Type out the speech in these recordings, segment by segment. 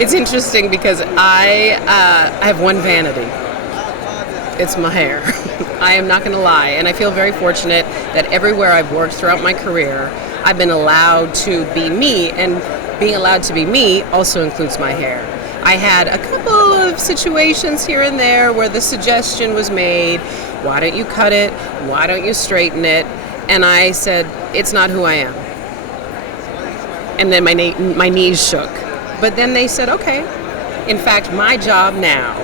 It's interesting because I have one vanity. It's my hair. I am not going to lie. And I feel very fortunate that everywhere I've worked throughout my career, I've been allowed to be me. And being allowed to be me also includes my hair. I had a couple of situations here and there where the suggestion was made, why don't you cut it? Why don't you straighten it? And I said, it's not who I am. And then my knees shook. But then they said, okay. In fact, my job now,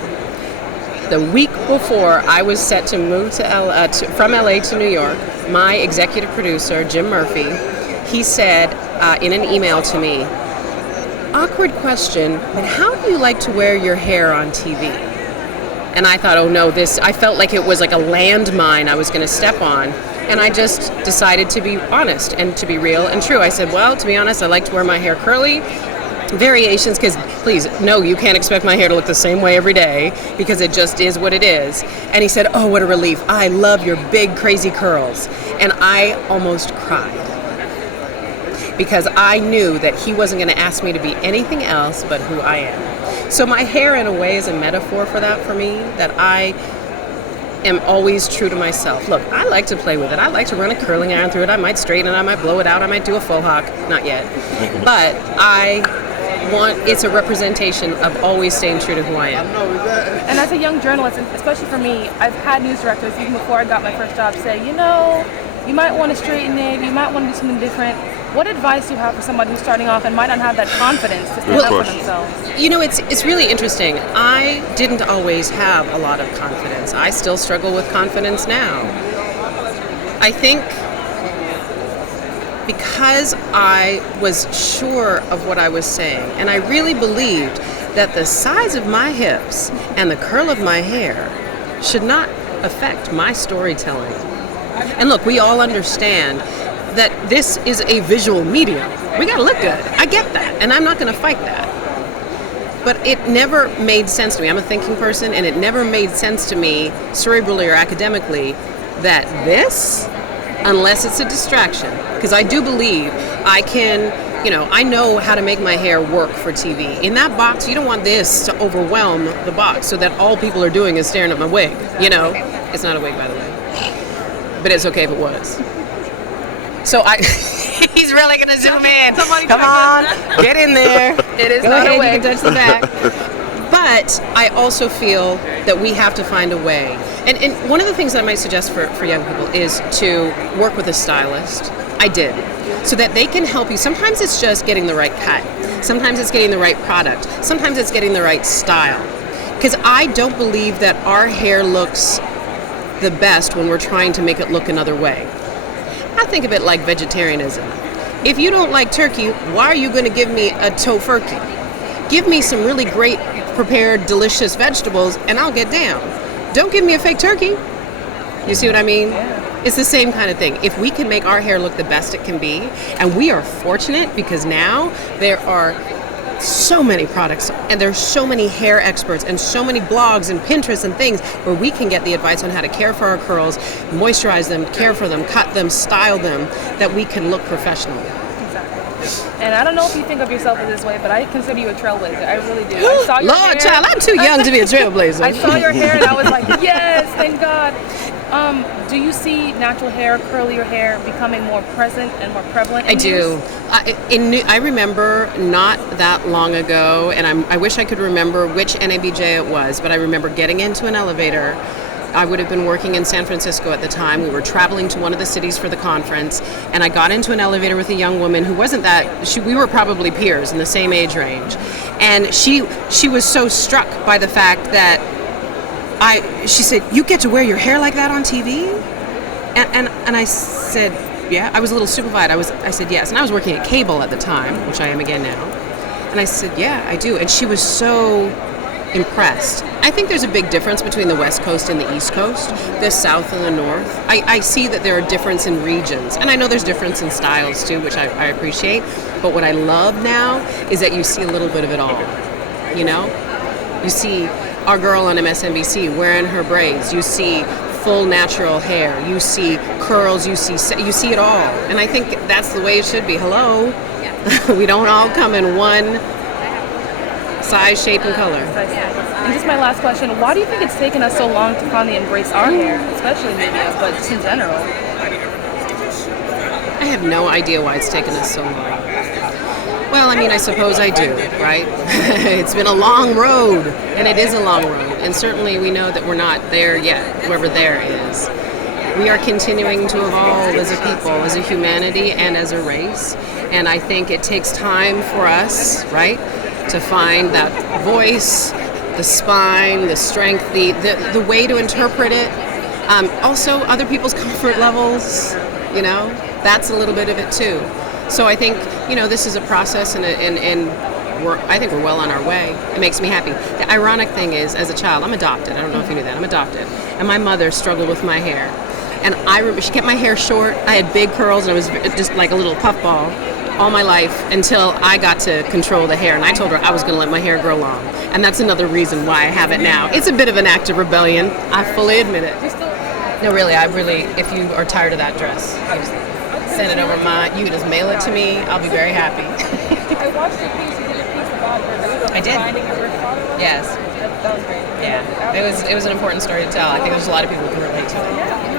the week before I was set to move from LA to New York, my executive producer, Jim Murphy, he said in an email to me, awkward question, but how do you like to wear your hair on TV? And I thought, oh no, I felt like it was like a landmine I was going to step on. And I just decided to be honest and to be real and true. I said, well, to be honest, I like to wear my hair curly. Variations, because please, no, you can't expect my hair to look the same way every day because it just is what it is. And he said, oh, what a relief. I love your big, crazy curls. And I almost cried because I knew that he wasn't going to ask me to be anything else but who I am. So my hair, in a way, is a metaphor for that for me, that I am always true to myself. Look, I like to play with it. I like to run a curling iron through it. I might straighten it. I might blow it out. I might do a faux hawk. Not yet. But it's a representation of always staying true to who I am. And as a young journalist, and especially for me, I've had news directors, even before I got my first job, say, you might want to straighten it, you might want to do something different. What advice do you have for somebody who's starting off and might not have that confidence to stand up for themselves? It's really interesting. I didn't always have a lot of confidence. I still struggle with confidence now. I think because I was sure of what I was saying, and I really believed that the size of my hips and the curl of my hair should not affect my storytelling. And look, we all understand that this is a visual medium. We gotta look good. I get that, and I'm not gonna fight that. But it never made sense to me. I'm a thinking person, and it never made sense to me, cerebrally or academically, that this, unless it's a distraction, because I do believe I can, I know how to make my hair work for TV. In that box, you don't want this to overwhelm the box so that all people are doing is staring at my wig, It's not a wig, by the way. But it's okay if it was. So he's really going to zoom in. Come on, get in there. It is Go not ahead, a wig. you can touch the back. But I also feel that we have to find a way. And one of the things I might suggest for young people is to work with a stylist. I did. So that they can help you. Sometimes it's just getting the right cut. Sometimes it's getting the right product. Sometimes it's getting the right style. Because I don't believe that our hair looks the best when we're trying to make it look another way. I think of it like vegetarianism. If you don't like turkey, why are you going to give me a tofurkey? Give me some really great prepared, delicious vegetables, and I'll get down. Don't give me a fake turkey. You see what I mean? Yeah. It's the same kind of thing. If we can make our hair look the best it can be, and we are fortunate because now there are so many products and there's so many hair experts and so many blogs and Pinterest and things where we can get the advice on how to care for our curls, moisturize them, care for them, cut them, style them, that we can look professional. Exactly. And I don't know if you think of yourself as this way, but I consider you a trailblazer. I really do. I saw your Lord, hair. child, I'm too young to be a trailblazer. I saw your hair and I was like, yes, thank God. Do you see natural hair, curlier hair becoming more present and more prevalent? I do. I remember not that long ago, and I wish I could remember which NABJ it was, but I remember getting into an elevator. I would have been working in San Francisco at the time. We were traveling to one of the cities for the conference, and I got into an elevator with a young woman who wasn't we were probably peers in the same age range. And she was so struck by the fact that she said, "You get to wear your hair like that on TV?" And I said, "Yeah." I was a little stupefied. I said, "Yes." And I was working at cable at the time, which I am again now. And I said, "Yeah, I do." And she was so impressed. I think there's a big difference between the West Coast and the East Coast, the South and the North. I see that there are differences in regions, and I know there's difference in styles too, which I appreciate. But what I love now is that you see a little bit of it all. You see our girl on MSNBC wearing her braids. You see full natural hair. You see curls. You see it all. And I think that's the way it should be. Hello, we don't all come in one size, shape, and color. And just my last question, why do you think it's taken us so long to finally embrace our hair, especially media, but just in general? I have no idea why it's taken us so long. Well, I mean, I suppose I do, right? It's been a long road, and it is a long road. And certainly we know that we're not there yet, whoever there is. We are continuing to evolve as a people, as a humanity, and as a race. And I think it takes time for us, right, to find that voice, the spine, the strength, the way to interpret it. Also, other people's comfort levels, you know, that's a little bit of it too. So I think, you know, this is a process, and I think we're well on our way. It makes me happy. The ironic thing is, as a child, I'm adopted. I don't know if you knew that. I'm adopted. And my mother struggled with my hair. And I remember she kept my hair short. I had big curls, and it was just like a little puffball all my life until I got to control the hair. And I told her I was going to let my hair grow long. And that's another reason why I have it now. It's a bit of an act of rebellion. I fully admit it. No, really, if you are tired of that dress, send it over you can just mail it to me. I'll be very happy. I watched your piece. You did a piece about her. I did. Finding her birth father. Yes. That was great. Yeah. It was an important story to tell. I think there's a lot of people who can relate to it.